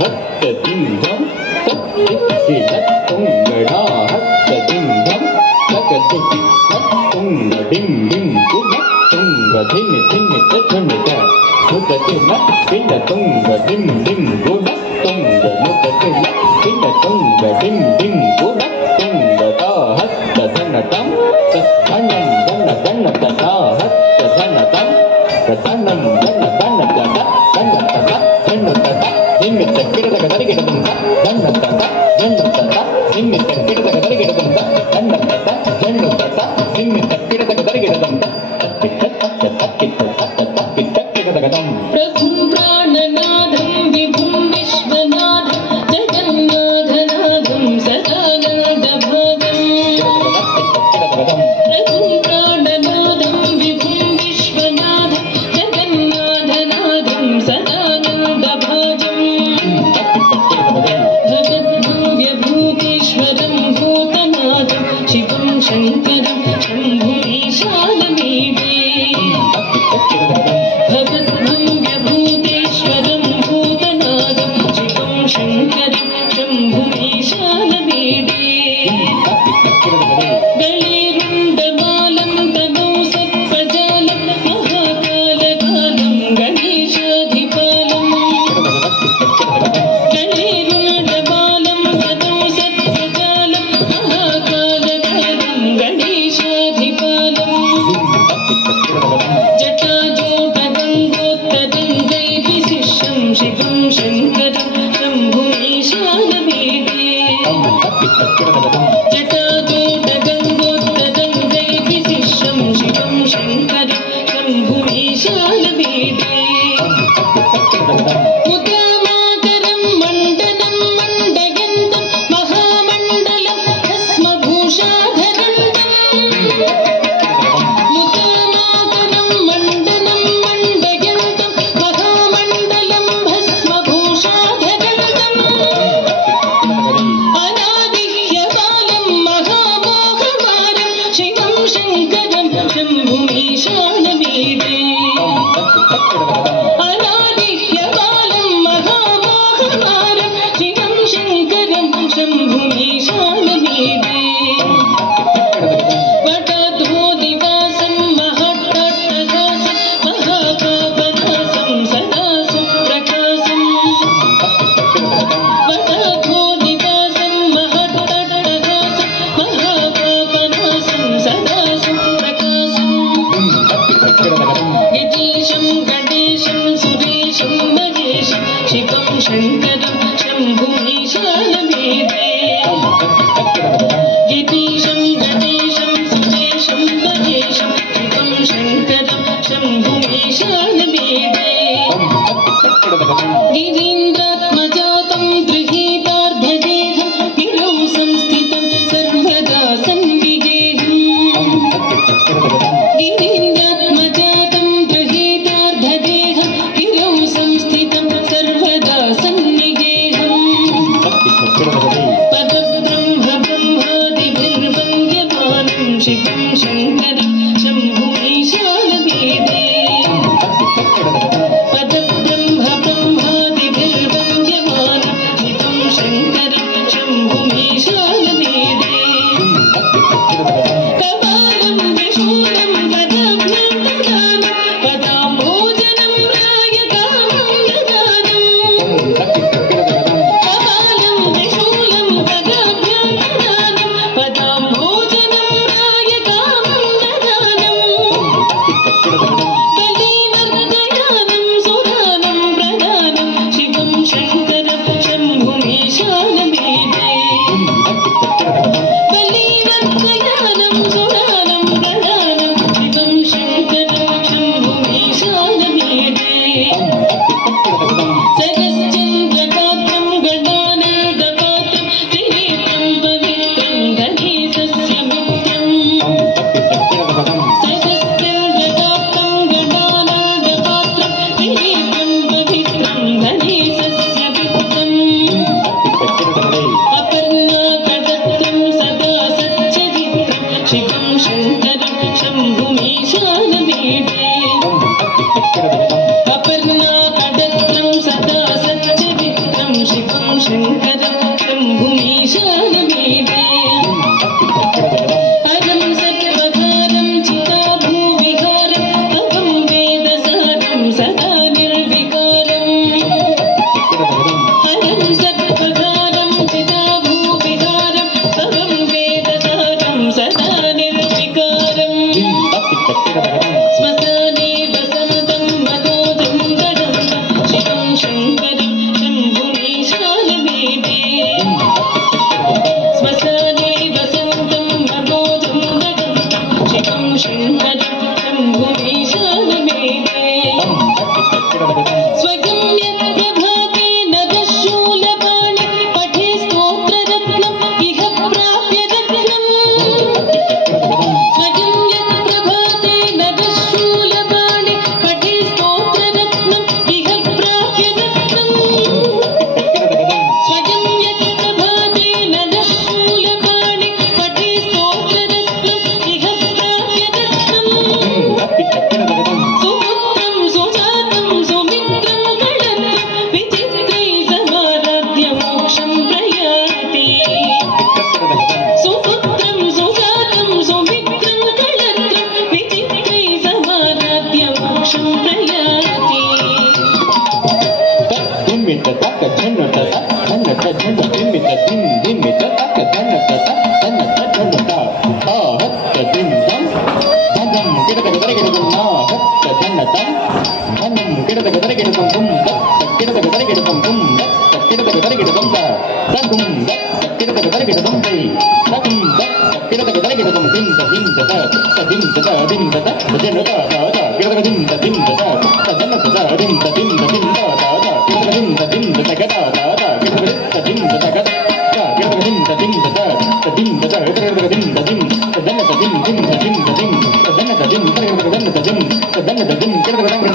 ಹತ್ತ ದಿಂಧಂ ತಕ್ಕಿಲ ತುಂಗಡಾ ಹತ್ತ ದಿಂಧಂ ತಕದಿಕ್ಕಿ ತುಂಗ ಡಿಂ ಡಿಂ ಕುಲ ತುಂಗ ಧಿಮಿ ಧಿಮಿ ತಚಮಿತ ನುಕತಿಲ ಪಿಲ ತುಂಗ ಡಿಂ ಡಿಂ ಕುಲ ತುಂಗ ನುಕತಿಲ ಪಿಲ ತುಂಗ ಡಿಂ ಡಿಂ ಕುಲ ತುಂಗ ತಾ ಹತ್ತ ಧನಟಂ ತನ್ನಂ ಧನ ಧನ ತಾ ಹತ್ತ ಧನಟಂ ತನ್ನಂ ಧನ ಧನ ಧನ ಧನ ತತ ಧನ ತತ ನಿಮ್ಮಿತ್ತ ಕಿಡದಗ ದರಿಗಿಡದಂತ ಧನ ತತ ಧನ ತತ ನಿಮ್ಮಿತ್ತ ಕಿಡದಗ ದರಿಗಿಡದಂತ ಧನ ತತ ಧನ ತತ ನಿಮ್ಮಿತ್ತ ಕಿಡದಗ ದರಿಗಿಡದಂತ ತಕ್ಕಿತ್ತ ತಕ್ಕ ತಕ್ಕಿತ್ತ ತಕ್ಕ ತಕ್ಕಿತ್ತ ಕಿಡದಗದಂ ಪ್ರಭುಂ ಪ್ರಾಣನಾಥಂ ವಿಭುಂ ವಿಶ್ವನಾಥಂ ಜಗನ್ನಾಥನಾಥಂ ಸದಾನಂದ ಭಾಗಂ ಪ್ರಭುಂ ಪ್ರಾಣನಾಥಂ ವಿಭುಂ ವಿಶ್ವನಾಥಂ ಜಗನ್ನಾಥನಾಥಂ ಸದಾನಂದ ಭಾಗಂ ಭಗದ್ಭವ್ಯಭೂತೇಶ್ವರಂ ಭೂತನಾಥಂ ಶಿವಂ ಶಂಕರಂ ಶಂಭುಮೀಶಾನಮೇವೇ ಭಗದ್ಭವ್ಯಭೂತೇಶ್ವರಂ ಭೂತನಾಥಂ ಶಿವಂ ಶಂಕರಂ ಶಂಭುಮೀಶಾನಮೇವೇ ಗಣೇರುಂಡಮಾಲಂ ತನೌ ಸತ್ಪಜಾಲಂ ಮಹಾಕಾಲಕಾಲಂ ಗಣೇಶಾಧಿಪಾಲಂ ಗಣೇರುಂಡಮಾಲಂ ತನೌ ಸತ್ಪಜಾಲಂ ಮಹಾಕಾಲಕಾಲಂ ಗಣೇಶಾಧಿಪಾಲಂ ಜಟಾಜೂಟಗಂಗೋತ್ತರಂಗೈರ್ವಿಶಿಷ್ಯಂ ಶಿವಂ ಶಂಕರಂ ಶಂಭುಮೀಶಾನಮೇವೇ ಜಟಾಜೂಟಗಂಗೋತ್ತರಂಗೈರ್ವಿಶಿಷ್ಯಂ ಶಿವಂ ಶಂಕರಂ ಶಂಭುಮೀಶಾನಮೇವೇ ಮುದಾಮಾಕರಂ ಮಂಡನಂ ಮಂಡಯಂತಂ ಮಹಾಮಂಡಲಂ ಭಸ್ಮಭೂಷಾಧರಂತಂ ಮುದಾಮಾಕರಂ ಮಂಡನಂ ಮಂಡಯಂತಂ ಮಹಾಮಂಡಲಂ ಭಸ್ಮಭೂಷಾಧರಂತಂ ಅನಾದಿಹ್ಯಬಾಲಂ ಮಹಾಮೋಹಮಾರಂ ಶಿವಂ ಶಂಕರಂ ಶಂಭುಮೀಶಾನಮೇವೇ ಅನಾದಿಹ್ಯಬಾಲಂ ಮಹಾಮೋಹಮಾರಂ ಶಿವಂ ಶಂಕರಂ ಶಂಭುಮೀಶಾನಮೇವೇ ವಟಧೂದಿವಾಸಂ ಮಹಟ್ಟಟ್ಟಹಾಸಂ ಮಹಾಪಾಪನಾಸಂ ಸದಾ ಸುಪ್ರಕಾಶಂ ವಟಧೂದಿವಾಸಂ ಮಹಟ್ಟಟ್ಟಹಾಸಂ ಮಹಾಪಾಪನಾಸಂ ಸದಾ ಸುಪ್ರಕಾಶಂ ಗಿರೀಶಂ ಗಣೇಶಂ ಸುರೇಶಂ ಮಹೇಶಂ ಶಿವಂ ಶಂಕರಂ ಶಂಭುಮೀಶಾನಮೇವೇ ಗಿರೀಶಂ ಗಣೇಶಂ ಸುರೇಶಂ ಮಹೇಶಂ ಶಿವಂ ಶಂಕರಂ ಶಂಭುಮೀಶಾನಮೇವೇ ಗಿರೀಂದ್ರಾತ್ಮಜಾತಂ ಗೃಹೀತಾರ್ಧದೇಹಂ ಗಿರೌ ಸಂಸ್ಥಿತಂ ಸರ್ವದಾ ಸನ್ನಿಗೇಹಂ ಗಿರೀಂದ್ರಾತ್ಮಜಾತಂ ಗೃಹೀತಾರ್ಧದೇಹಂ ಗಿರೌ ಸಂಸ್ಥಿತಂ ಸರ್ವದಾ ಸನ್ನಿಗೇಹಂ ಪದಬ್ರಹ್ಮ ಬ್ರಹ್ಮಾದಿಭಿರ್ವಂದ್ಯಮಾನಂ ಶಿವಂ ಶಂಕರಂ ಶಂಭುಮೀಶಾನಮೇವೇ ಪದಬ್ರಹ್ಮ ಬ್ರಹ್ಮಾದಿಭಿರ್ವಂದ್ಯಮಾನಂ ಧಿಮ್ಮಿತ ತಕ ಧನ್ನತ ಧನ್ನತ ಧನ್ನ ಧಿಮ್ಮಿತ ಧಿಮ್ ಧಿಮ್ಮಿತ ತಕ ಧನ್ನತ ಧನ್ನತ ಧನ್ನತ ತಾ ಹತ್ತ ಧಿಮ್ ಧಮ್ ಧನಂ ಗಿಡದ ಗದರಗಿಡದು ನಾ ಹತ್ತ ಧನ್ನತ ಧನಂ ಗಿಡದ ಗದರಗಿಡದು ಗುಂ ದತ್ತ ಗಿಡದ ಗದರಗಿಡದು ಗುಂ ದತ್ತ ಗಿಡದ ಗದರಗಿಡದು ದ ತಗುಂ ದತ್ತ ಗಿಡದ ಗದರಗಿಡದು ದೈ ತಗುಂ ದತ್ತ ಗಿಡದ ಗದರಗಿಡದು ಧಿಮ್ ಧಿಮ್ ದ ಧಿಮ್ ದ ಧಿಮ್ ದ ಧನ್ನತ ದ ಗಿಡದ ಧಿಮ್ ದ ಧಿಮ್ ದ ಧನ್ನತ ದ ಧಿಮ್ ದ ಧಿಮ್ ದ ಧಿಮ್ ದ ಗಿಡದ ಧಿಮ್ ದ ಧಿಮ್ ದ ಗದ ದ ಗಿಡದ ಧಿಮ್ ದ ಗದ ಗಿಡದ ಧಿಮ್ ದ ಧಿಮ್ ದ ಧಿಮ್ ದ ಗಿಡದ ಧಿಮ್ ದ ಧಿಮ್ ಧನ್ನತ ಧಿಮ್ ಧಿಮ್ ದ ಧಿಮ್ ದ ಧಿಮ್ ಧನ್ನತ ಧಿಮ್ ಧನ್ನತ ಧಿಮ್ ಧನ್ನತ ಧಿಮ್ ಗಿಡದ ದ